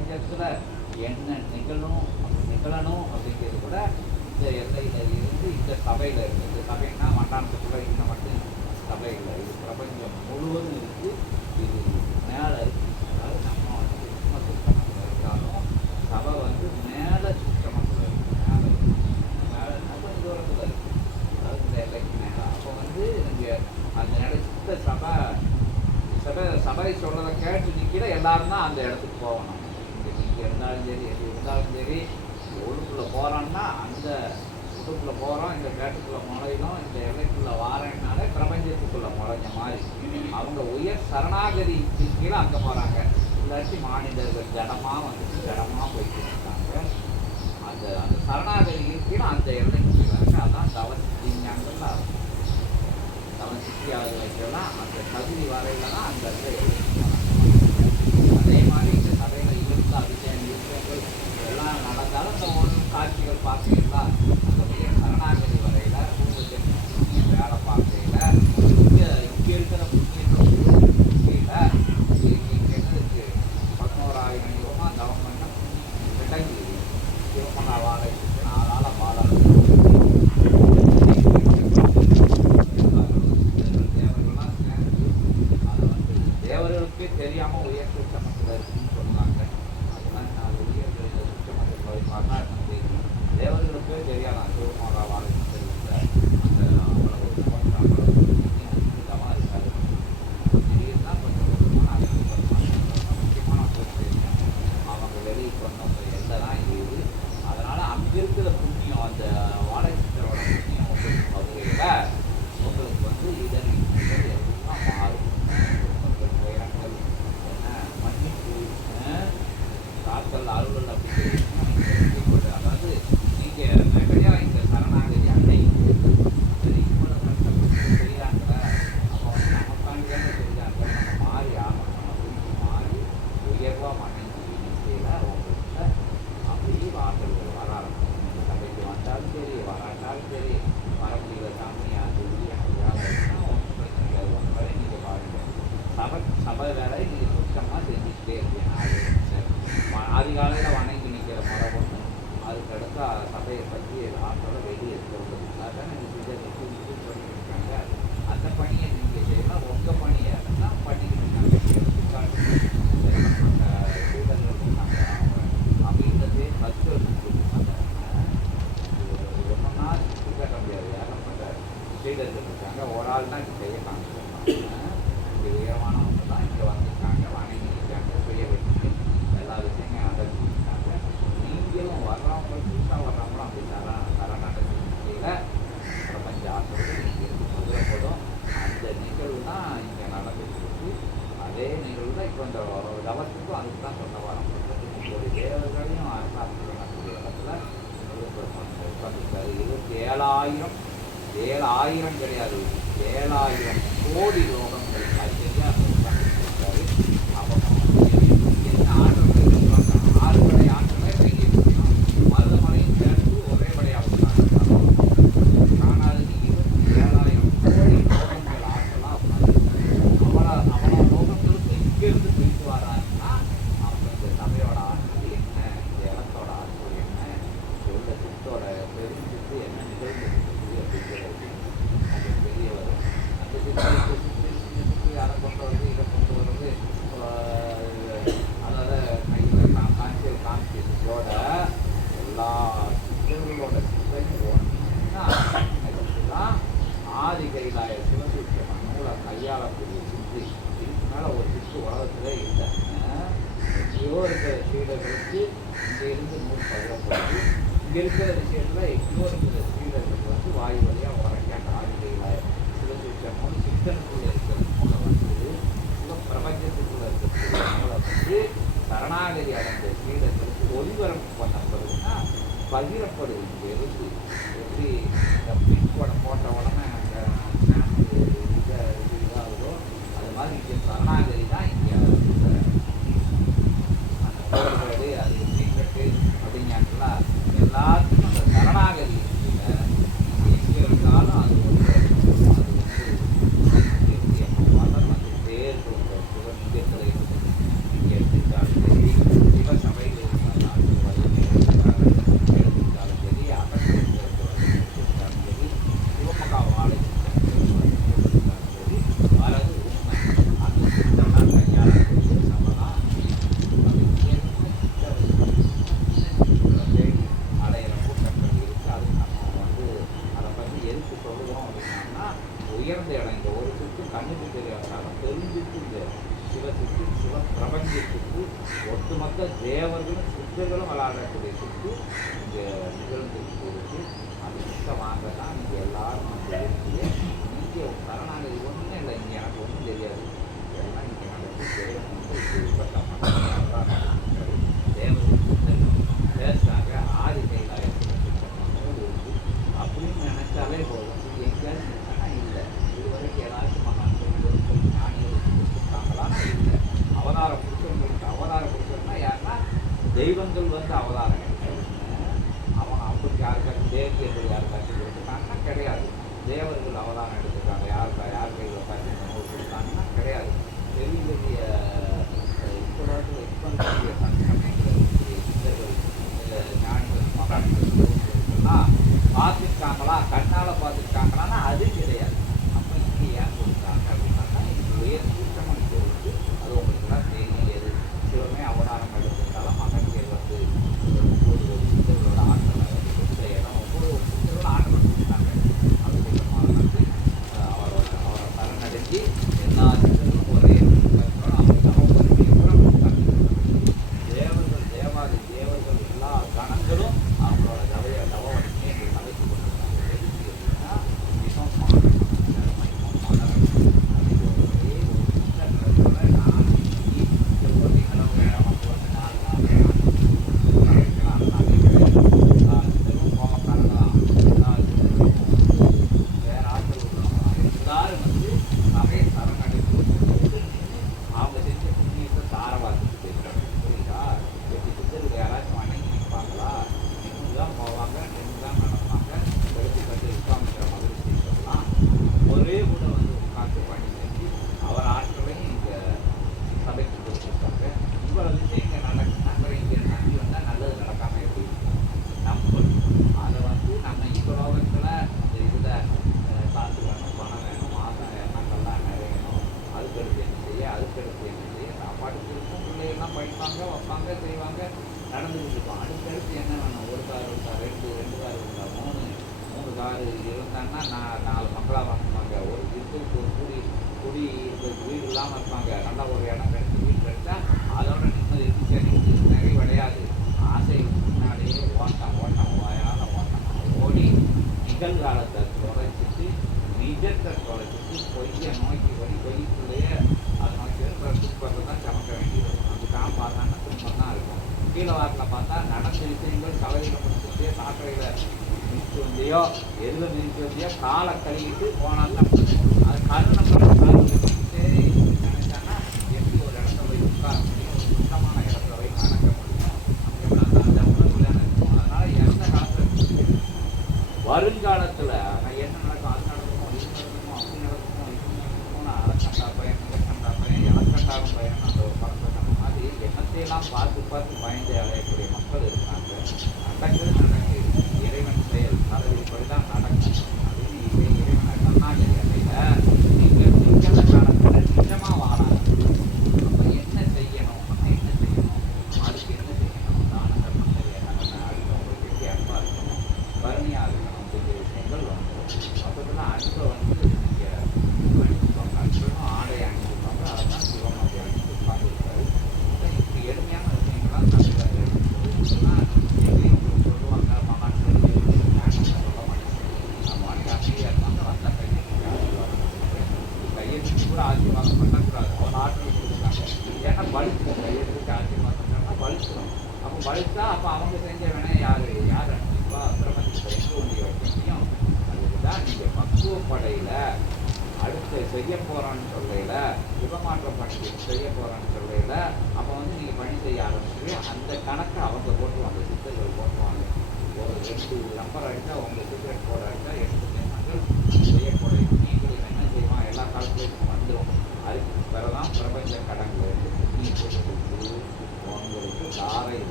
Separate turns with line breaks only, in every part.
படிக்கிறதுல என்ன நிகழும் நிகழணும் அப்படிங்கிறது கூட இந்த எல்லையில் இருந்து இந்த சபையில் இருக்குது இந்த சபைன்னா மண்டானத்துக்குள்ள இந்த மட்டும் சபையில் இது பிரபஞ்சம் முழுவதும் இருக்குது இது மேலே இருக்குது அதாவது நம்ம வந்து சுத்தமாக சுத்தமாக இருந்தாலும் சபை வந்து மேலே சுத்தமாக மேலே மேலே கொஞ்சம் தூரத்தில் இருக்குது அதாவது இந்த எல்லைக்கு மேலே. அப்போ வந்து இங்கே அந்த இடத்த சபை சபை சபை சொல்கிறத கேட்டு நிற்கிற எல்லாரும் தான் அந்த இடத்துக்கு போகணும். இருந்தாலும் சரி எது இருந்தாலும் சரி ஒழுங்குக்குள்ளே போகிறோன்னா அந்த குட்டுக்குள்ளே போகிறோம் இந்த பேட்டுக்குள்ளே நுழையினோம் இந்த எல்லைக்குள்ளே வாரேன்னாலே பிரபஞ்சத்துக்குள்ளே நுழைஞ்ச மாதிரி. அவங்க உயர் சரணாகதி கீழே அங்கே போகிறாங்க இல்லாட்டி மாநிலர்கள் ஜடமாக வந்துட்டு ஜடமாக போயிட்டு இருக்காங்க. அந்த அந்த சரணாகதிக்கு கீழே அந்த எல்லைக்கு வரைக்கும் அதான் தவசித்திங்காங்கல்ல தவசித்தி ஆகுது வைக்கலாம் அந்த தகுதி வரையில தான் அந்த இடத்துல ஒரு ஆள் தான் செய்யலாம். 点船慢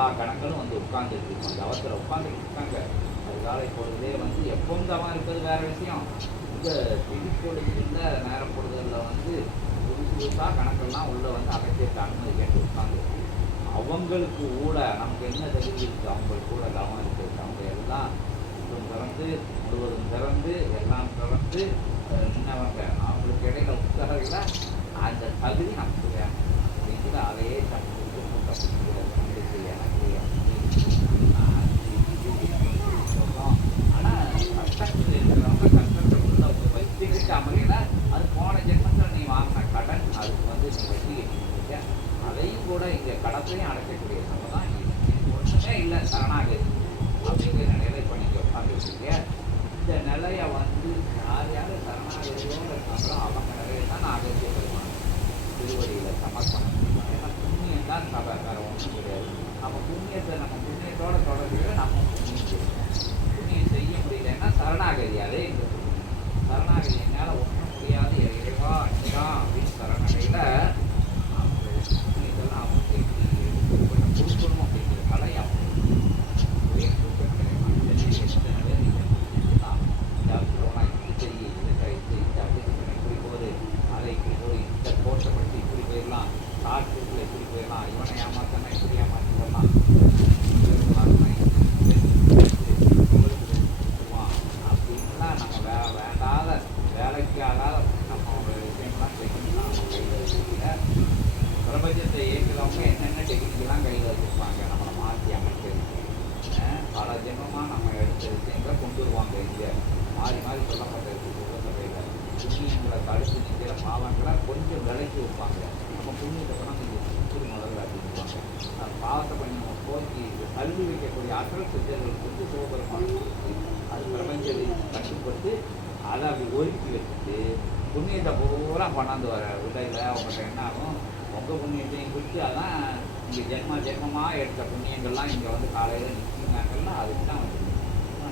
எல்லா கணங்களும் வந்து உட்காந்துட்டு இருக்கும் அந்த அவத்தில் உட்காந்துட்டு இருக்காங்க. அதனால இப்பொழுதே வந்து எப்பவும் தவம் இருக்கிறது வேற விஷயம். இந்த திதிப்பொழுதுல நேரம் பொழுதுகளில் வந்து புதுசு புதுசாக கணக்கெல்லாம் உள்ளே வந்து அகற்றிட்டு அனுமதி கேட்டு உட்காந்துருக்கு அவங்களுக்கு கூட நமக்கு என்ன தகுதி இருக்குது அவங்களுக்கு கூட கவனம் இருக்குது அவங்க எல்லாம் முழுவதும் திறந்து முழுவதும் திறந்து எல்லாம் திறந்து நின்னவங்க. அவங்களுக்கு இடையில உத்தரவில் அந்த தகுதி நமக்கு வேணும். அப்படிங்கிற அதையே தகுதி எனக்கு கஷ்டத்தில் அது போன நீ வாங்கின கடன் அதுக்கு வந்து அதையும் கூட இங்கே கடத்தையும் அடைக்கக்கூடிய நம்ம தான் ஒன்றுமே இல்லை சரணாகதி அப்படிங்கிற நிலையில இப்போ நீங்கள் உட்காந்துருக்கீங்க இந்த நிலையை வந்து யார் யார் சரணாகதியோடு இருக்காங்களோ அவங்க நிறைய தான் நான் அகத்திய திருவடியில் சமர்ப்பணம் செய்வோம் ஏன்னா புண்ணியம் ஒன்றும் கிடையாது நம்ம புண்ணியத்தை நம்ம புண்ணியத்தோட தொடர்புல நம்ம புண்ணியம் செய்யணும் புண்ணியம் செய்ய முடியலன்னா சரணாகதி அதே இந்த புண்ணியம் சரணாகதி என்னால் ஒன்றும் முடியாது இறைவா அன்னிடா அப்படின்னு சரணடையில் இதெல்லாம் அவங்களுக்கு கொஞ்சம் கொடுக்கணும் அப்படிங்கிற கலை அவங்க ஒரே தூக்கத்திலே மனுஷனே எத்தனை பேர் இதை செஞ்சுதான். ஏதாவது போனா இப்படி செய், இதை கழித்து, இந்த அப்படி செய், இப்படி போடு, அதை இப்படி போடு, இந்த கோட்டை படிச்சு இப்படி போயிடலாம், ஷார்ட் ட்ரிப்பில் இப்படி போயிடலாம், இவனை ஏமாத்தனா இப்படி ஏமாத்தி போடலாம். அப்படின்லாம் நம்ம வே வேண்டாத வேலைக்கு ஆகாத நம்ம ஒரு விஷயம்லாம் செய்யணும்னா நம்ம கையில் வச்சுக்கல பிரபஞ்சத்தை இயக்குறவங்க என்னென்ன டெக்னிக்கெல்லாம் கையில் வச்சுருப்பாங்க நம்மளை மாற்றி அமைக்கிறதுக்கு அஹ் பல ஜென்மமாக நம்ம எடுத்த விஷயங்களை கொண்டு வருவாங்க இங்கே மாறி மாறி சொல்லப்பட்டிருக்கு சுகசபையில் புண்ணியங்களை தடுத்து நிற்கிற பாவங்களை கொஞ்சம் விலைக்கு வைப்பாங்க நம்ம புண்ணியத்தை கொண்டாந்து இங்கே சுற்றி முதல்ல அப்படின்வாங்க அந்த பாவத்தை கொஞ்சம் நம்ம போக்கி தள்ளி வைக்கக்கூடிய ஆற்றல் சித்தர்களுக்கு வந்து சிவபெருமான் கொடுத்து அது பிரபஞ்சத்தை கட்டுப்பட்டு அதை அப்படி ஒதுக்கி வச்சுட்டு புண்ணியத்தை பூரா கொண்டாந்து வர விடையில் அவங்கள்ட்ட என்ன ஆகும் உங்கள் புண்ணியத்தையும் குறித்து அதான் இங்கே ஜென்ம ஜென்மமாக எடுத்த புண்ணியங்கள்லாம் இங்கே வந்து காலையில் நிற்கிறாங்கல்ல அதுக்கு தான் வந்து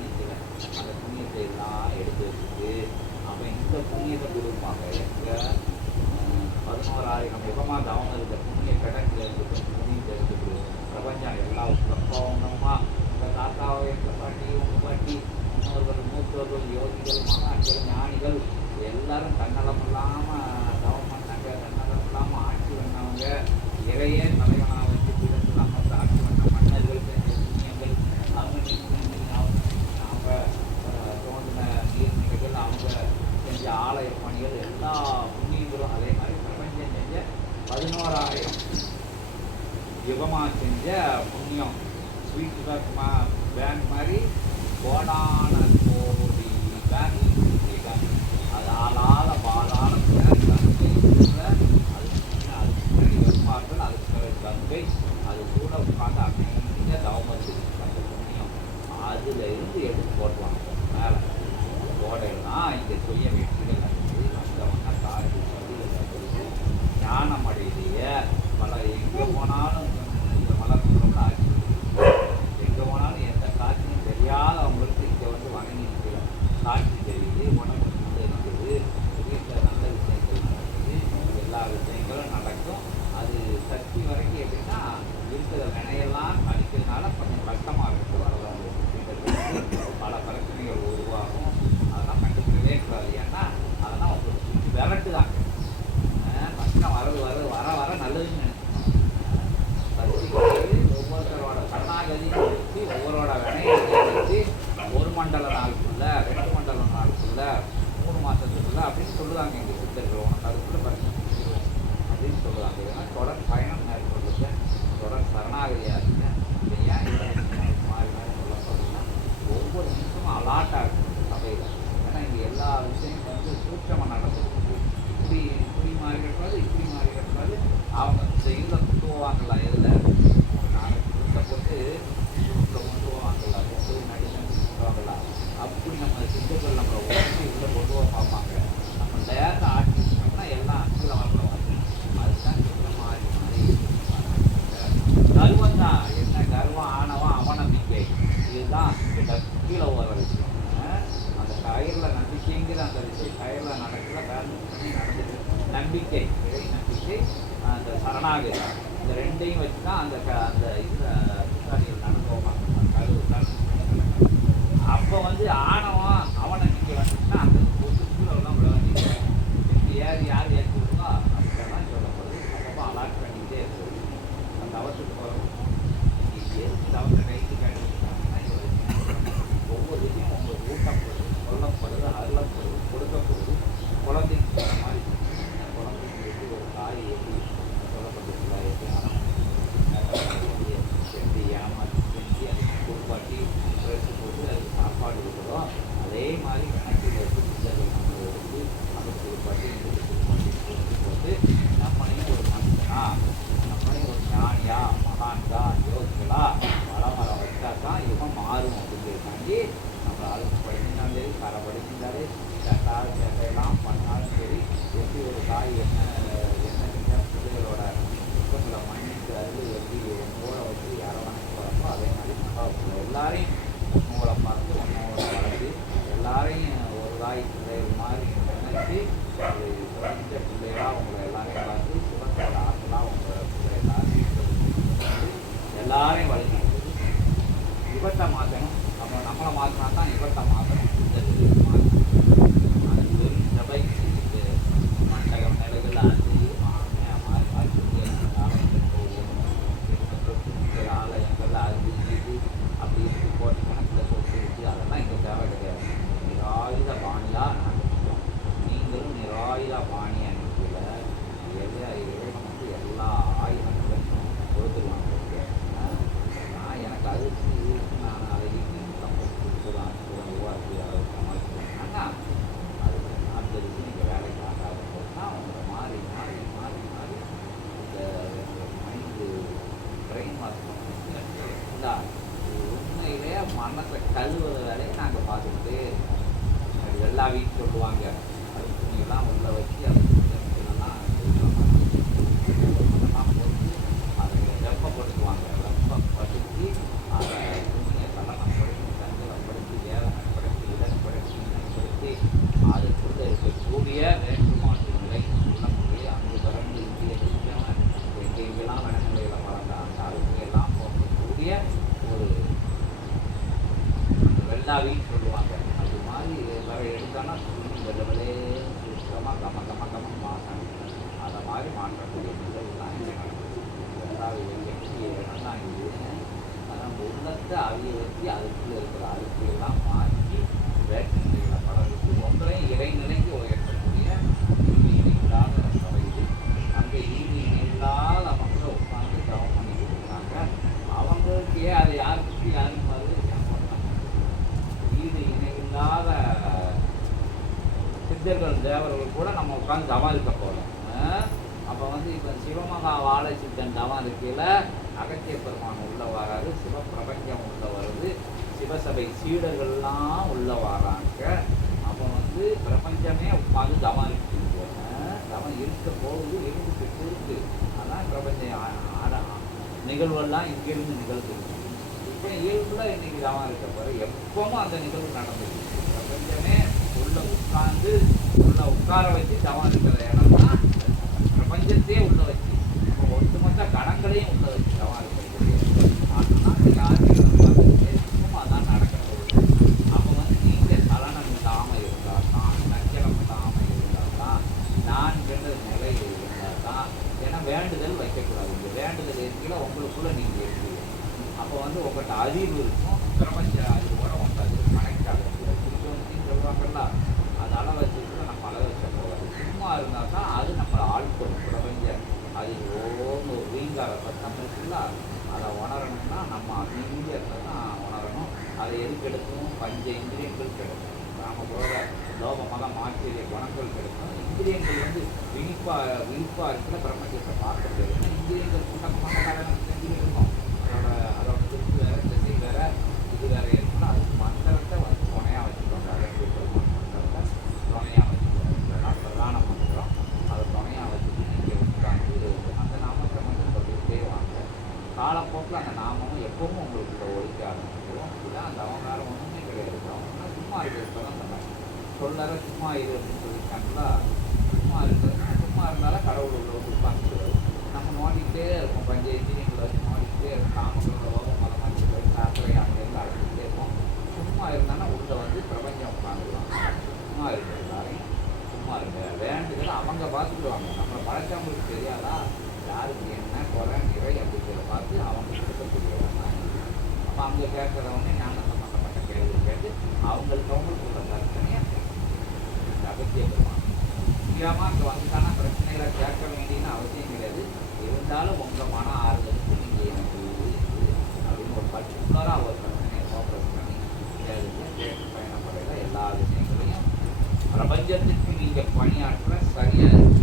நிற்கிறேன் அந்த புண்ணியத்தை எல்லாம் எடுத்து வச்சுட்டு அவன் இந்த புண்ணியத்தை கொடுப்பாங்க. எங்கள் பதினோராயிரம் யுகமாக தவம் இருந்த புண்ணிய கிடங்குல இருந்து புண்ணியத்தை இருக்குது பிரபஞ்சம் எல்லா பிரபவனமா இந்த தாத்தாவை எங்கள் பாட்டி உங்கள் பாட்டி முன்னோர்கள் மூத்தோர்கள் யோகிகள் மகான்கள் ஞானிகள் எல்லாரும் தன்னலம் இல்லாமல் தவம் பண்ணாங்க தன்னலம் இல்லாமல் ஆட்சி பண்ணவங்க இறைய தலைவனாக வச்சு பிறந்து அமர்ந்து ஆட்சி பண்ண மன்னர்கள் செஞ்ச புண்ணியங்கள் அவங்க நின்று அவங்க அவங்க அஹ், தோன்றின நீர்நிலைகள் அவங்க செஞ்ச ஆலய பணிகள் எல்லா புண்ணியங்களும் அதே மாதிரி பிரபஞ்சம் செஞ்ச பதினோராயிரம் யுகமாக செஞ்ச புண்ணியம் ஸ்வீட் பேங்க்மா பேங்க் மாதிரி கோடான கோடி பேங்க் பேங்க் அது ஆளாத பாலான கங்கை கூட அதுக்கு முன்ன- அதுக்கு முன்னாடி வெறுப்பார்கள் அதுக்கு பிறகு கங்கை அது கூட உட்காந்து அமைதியாக தவம் இருக்கு அந்த புண்ணியம் அதில் இருந்து எடுத்து போட்டுவாங்க மேலே கோடையெல்லாம் இங்கே சுய வெற்றிகள் நடக்குது வந்தவங்க காடு சதிகள் ஞானம் அடையிலேய பல எங்கே போனாலும் இந்த மலர்களோட ஆட்சி எங்கே போனாலும் எந்த காட்சியும் தெரியாத அவங்களுக்கு இங்கே வந்து வணங்கி நிற்கிற காட்சி தெரியுது உடம்பு வந்து இருக்குது வீட்டில் நல்ல விஷயங்கள் நடக்குது எல்லா விஷயங்களும் நடக்கும் அது சக்தி வரைக்கும் எப்படின்னா இருக்கிற வினையெல்லாம் அடிக்கிறதுனால கொஞ்சம் கஷ்டமாக இருக்குது வரலாறு அப்படிங்கிறது பல பிரச்சனைகள் உருவாகும் அதெல்லாம் கண்டுக்கவே கூடாது ஏன்னா அதெல்லாம் உங்களுக்கு சுற்றி விரட்டு தான் கஷ்டம் வரது வர வர வர நல்லதுன்னு நினைக்கணும் சக்திக்கு ஒவ்வொருத்தரோட கருணாகதியும் வச்சு ஒவ்வொருவரோட வினையை வச்சு ஒரு மண்டல நாளுக்குள்ள ரெண்டு மண்டல நாளுக்குள்ள மூணு மாசத்துக்குள்ள அப்படின்னு சொல்லுவாங்க எங்க சித்தர்கள். உனக்கு அதுக்குள்ள பிரச்சனை அப்படின்னு சொல்லுவாங்க ஏன்னா தொடர் பயணம் மேற்கொள்ளுங்க தொடர் சரணாகதியாக இருங்க ஏன் இவ்வளவு மாறி மாறி பார்த்தீங்கன்னா ஒவ்வொரு நிமிஷமும் அலாட்டாக இருக்கும் இந்த சபையில். ஏன்னா இங்கே எல்லா விஷயமும் வந்து சூட்சமாக நடந்துருக்கு இப்படி இப்படி மாறி கட்டுறது இப்படி மாறி கட்டுறது அவங்க செய்யல இதில் எது நேரத்தில் அந்த நாமமும் எப்பவும் உங்களுக்கு ஒழிக்க ஆரம்பிச்சிடும் அப்படின்னா அந்த அவங்க வேறு ஒன்றுமே கிடையாது. அவங்க சும்மா இருக்கிறது தான் அந்த சொல்லார சும்மா இரு அப்படின்னு சொல்லியிருக்காங்களா? சும்மா இருக்கிறது சும்மா இருந்தாலும் கடவுள் உள்ள கொடுப்பாங்க நம்ம நோண்டிகிட்டே இருக்கும். பஞ்ச இன்ஜினியரிங் வச்சு நோண்டிகிட்டே இருக்கும். நாமக்கலோட லோகம் மலை மாதிரி சாப்பிட்றே அங்கேருந்து அழைச்சிட்டே இருக்கும். சும்மா இருந்தாலும் உள்ள வந்து பிரபஞ்சம் உட்காந்துருவாங்க சும்மா இருக்கிறது எல்லாரையும். சும்மா இருக்க வேண்டுதல் அவங்க பார்த்துக்குவாங்க. நம்மளை பழச்சவங்களுக்கு தெரியாதா? யாருக்கு அவங்க கேட்குறவங்க நாங்கள் சம்மந்தப்பட்ட கேள்வி கேட்டு அவங்களுக்கு அவங்களுக்கு உள்ள பிரச்சனையை அகத்தியப்படுவாங்க முடியாமல் அங்கே வந்துட்டான பிரச்சனைகளை கேட்க வேண்டியன்னு அவசியம் கிடையாது. இருந்தாலும் உங்கள் மன ஆறுதலுக்கு நீங்கள் எனக்கு இது அப்படின்னு ஒரு பர்டிகுலராக ஒரு பிரச்சனையை ஃபோக்கஸ் பண்ணி கேளுங்க கேட்டு பயணப்படுற எல்லா விஷயங்களையும் பிரபஞ்சத்துக்கு நீங்கள் பணியாற்ற சரியாக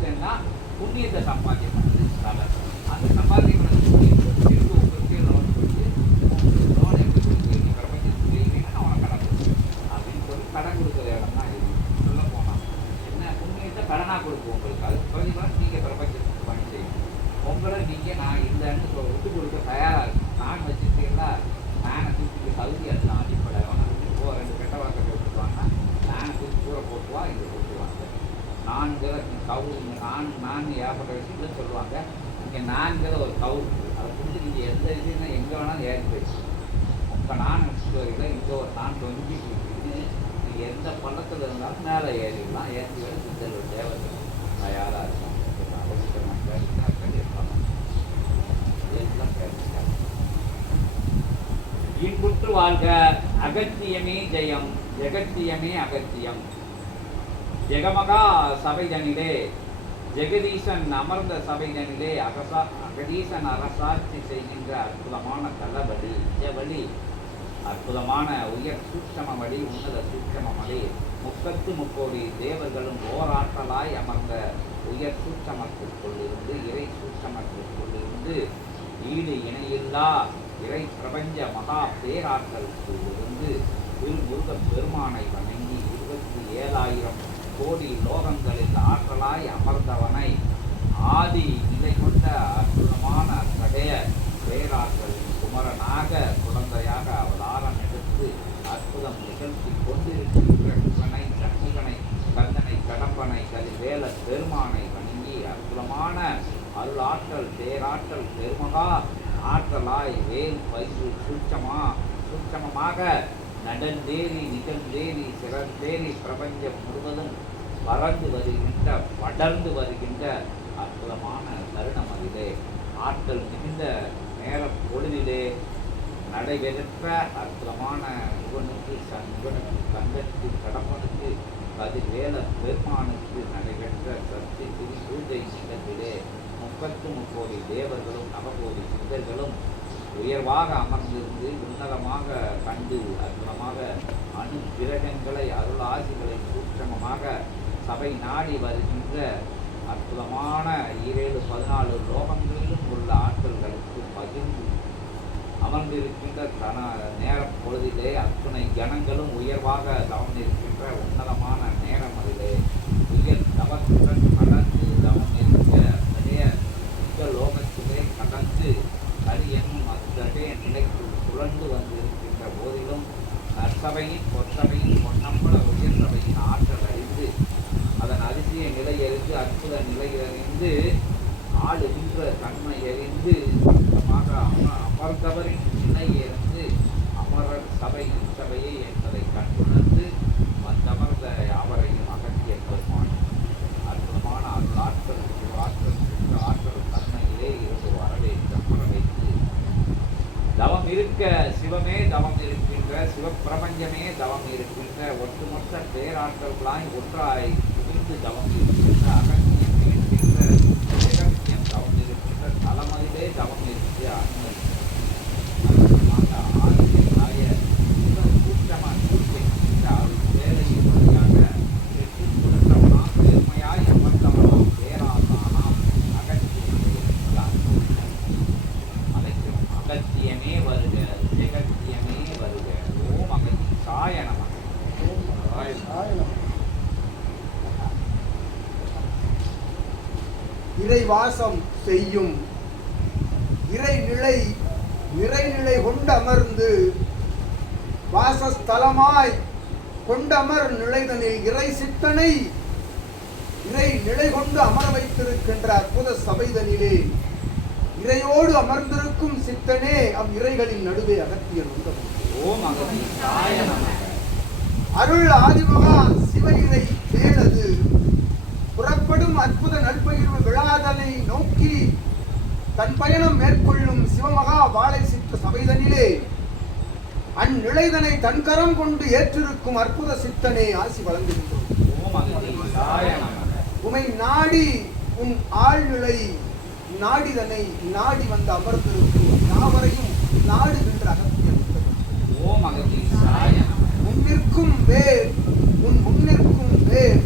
அதே புண்ணியத்தை சம்பாத்தியம் அந்த சம்பாத்தியம் அகத்தியமே ஜெயம் ஜெகத்தியமே அகத்தியம். ஜெகமகா சபைதனிலே ஜெகதீசன் அமர்ந்த சபைதனிலே அகசா அகதீசன் அரசாட்சி செய்கின்ற அற்புதமான தளபதி ஜவலி. அற்புதமான உயர் சூட்சம வழி உன்னத சூட்சம வழி முப்பத்து முக்கோடி தேவர்களும் ஓராற்றலாய் அமர்ந்த உயர் சூட்சமத்திற்குள் இருந்து இறை சூட்சமத்திற்குள் இருந்து ஈடு இணையில்லா இறை பிரபஞ்ச மகா பேராற்றலுக்கு இருந்து திருமுருக பெருமானை வணங்கி இருபத்தி ஏழாயிரம் கோடி லோகங்களில் ஆற்றலாய் அமர்ந்தவனை ஆதி நிலை கொண்ட அற்புதமான சடைய பேராற்றல் குமரனாக குழந்தையாக அவதாரம் எடுத்து அற்புதம் நிகழ்த்தி கொண்டிருக்கின்ற குகனை கந்தனை கடம்பனை கலிவேல பெருமானை வணங்கி அற்புதமான அருளாற்றல் பேராற்றல் பெருமகா ஆற்றலாய் வேல் பயிறு சூட்சமா சூட்சமமாக நடந்தேறி நிகழ்ந்தேறி சிறந்தேறி பிரபஞ்சம் முழுவதும் பறந்து வருகின்ற படர்ந்து வருகின்ற அற்புதமான தருணம் அதிலே ஆற்றல் மிகுந்த நேர பொழுதிலே நடைபெற்ற அற்புதமான முகனுக்கு சங்கனுக்கு கந்தனுக்கு கடம்பனுக்கு கதிர்வேல பெருமானுக்கு நடைபெற்ற சக்தி திரு பூஜை நிலத்திலே முப்பத்து முக்கோடி தேவர்களும் நவகோடி சித்தர்களும் உயர்வாக அமர்ந்திருந்து உன்னதமாக கண்டு அற்புதமாக அணு கிரகங்களை அருளாசிகளை சூட்சமமாக சபை நாடி வருகின்ற அற்புதமான ஈரேழு பதினாலு லோகங்களிலும் உள்ள ஆற்றல்களுக்கு பகிர்ந்து அமர்ந்திருக்கின்ற தன நேர பொழுதிலே அத்துணை கணங்களும் உயர்வாக தவம் உன்னதமான நேரம் அதிலே. உயர் தவத்துடன் கடந்து தவம் இருக்க அத்தகைய இந்த லோகத்திலே கடந்து அரியன் என்னும் அத்தகைய நிலைக்குள் சுழன்று வந்திருக்கின்ற போதிலும் நற்சபையின் பொற்சபையின் பொன்னம்பல உயர் சபையின் ஆற்றல் அறிந்து அதன் அதிசய நிலை அறிந்து அற்புத நிலை அறிந்து ஆளுகின்ற தன்மை அறிந்து சுத்தமாக அம அமர்ந்தவரின் நிலை அறிந்து அமரர் சபை சபையை என்பதை கண்டுணர்ந்து வந்தமர்ந்த யாவரையும் அகற்றிய பெருமான் அற்புதமான அருளாற்றல் ஆற்றல் ஆற்றல் தன்மையிலே இருந்து வரவேற்று அமர வைத்து தவம் இருக்க சிவமே தவம் இருக்கின்ற சிவப்பிரபஞ்சமே தவம் இருக்கின்ற ஒட்டுமொத்த பேராற்றல்களாய் ஒன்றாய் குவிந்து தவம் இருக்கின்ற அகத்தியம் இருக்கின்ற ஜெகத்தியம் தவம் இருக்கின்ற தலமதிலே தவம் இருக்கின்ற அனுமதி அகத்தியமே வருக ஜெகத்தியமே வருக ஓம் அகத்திசாய நமக
இறைவாசம் செய்யும். இறைநிலை நிறைநிலை கொண்டு அமர்ந்து வாசஸ்தலமாய் கொண்டமர் நிலைதனில் இறை சித்தனை இறை நிலை கொண்டு அமர வைத்திருக்கின்ற அற்புத சபைதனிலே இறையோடு அமர்ந்திருக்கும் சித்தனே அவ் இறைகளின் நடுவே அகத்தியர்
நமக
அருள் ஆதிமகா சிவ இறை வேலது புறப்படும் அற்புத நற்பகிர்வு விழாதலை நோக்கி தன் பயணம் மேற்கொள்ளும் சிவமகா வாழை சிற்ற சபைதனிலே. அந்நிலைதனை தன்கரம் கொண்டு ஏற்றிருக்கும் அற்புத சித்தனே ஆசி வழங்குகின்றோம். உமை நாடி உன் ஆழ்நிலை நாடிதனை நாடி வந்து அமர்ந்திருக்கும். யாவரையும் நாடுகின்ற அகத்திய உத்தமன்.
ஓம் அகத்திசாய
வேர் உன் முன்னிற்கும் வேர்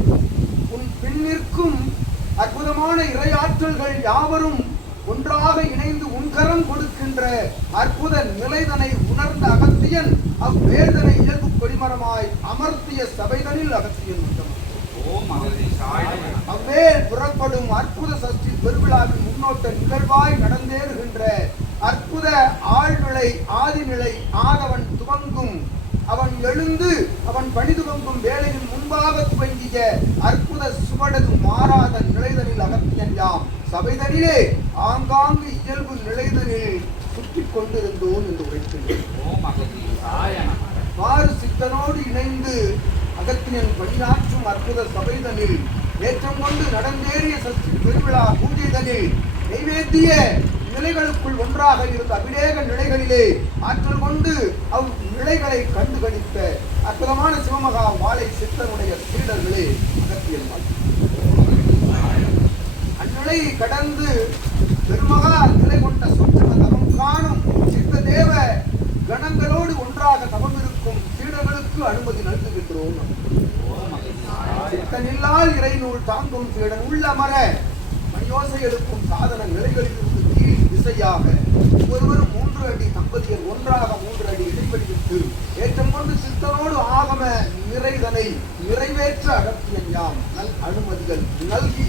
நிற்கும் அற்புதமான இறையாற்றல்கள் யாவரும் ஒன்றாக இணைந்து உன்கரம் கொடுக்கின்ற அற்புத நிலைதனை உணர்ந்த அகத்தியன் அவ்வேதனை இயல்பு கொடிமரமாய் அமர்த்திய சபைதனில் அகத்தியன் உத்தமன். புறப்படும் அற்புத சஷ்டி பெருவிழாவின் முன்னோட்ட நிகழ்வாய் நடந்தேறுகின்ற அற்புத ஆழ்நிலை ஆதிநிலை ஆதவன் துவங்கும் அவன் எழுந்து அவன் பணி துவங்கும் வேலையின் முன்பாக துவங்கிய அற்புத சுவடது மாறாத நிலைதனில் அகத்தியன் யாம் சபைதனிலே ஆங்காங்கு இயல்பு நிலைதனில் சுற்றி கொண்டிருந்தோம் என்று உரைக்கின்றேன். மாறு சித்தனோடு இணைந்து அகத்தியன் பணியாற்றும் அற்புத சபைதனில் ஏற்றம் கொண்டு நடந்தேறிய சஷ்டி பெருவிழா பூஜைதனில் நைவேத்திய நிலைகளுக்குள் ஒன்றாக இருந்த அபிடேக நிலைகளிலே ஆற்றல் கொண்டு அவ் நிலைகளை கண்டுகளித்த அற்புதமான சிவமகா மாலை சித்தனுடைய சீடர்களே அகத்தியல் அந்நிலையை கடந்து பெருமகா நிலை கொண்ட சொற்சம தவம் காணும் சித்த தேவ கணங்களோடு ஒன்றாக தவம் இருக்கும் சீடர்களுக்கு அனுமதி நல்குகின்றோம். சித்தனில்லால் இறைநூல் தாங்கும் சீடன் உள்ளமர மணியோசை எழுப்பும் சாதன நிலைகளில் வரிசையாக ஒருவர் மூன்று அடி தம்பதியர் ஒன்றாக மூன்று அடி இடைப்படுத்தி ஏற்றம் கொண்டு சித்தனோடு ஆகம நிறைதனை நிறைவேற்ற அகத்தியம் நல் அனுமதிகள் நல்கி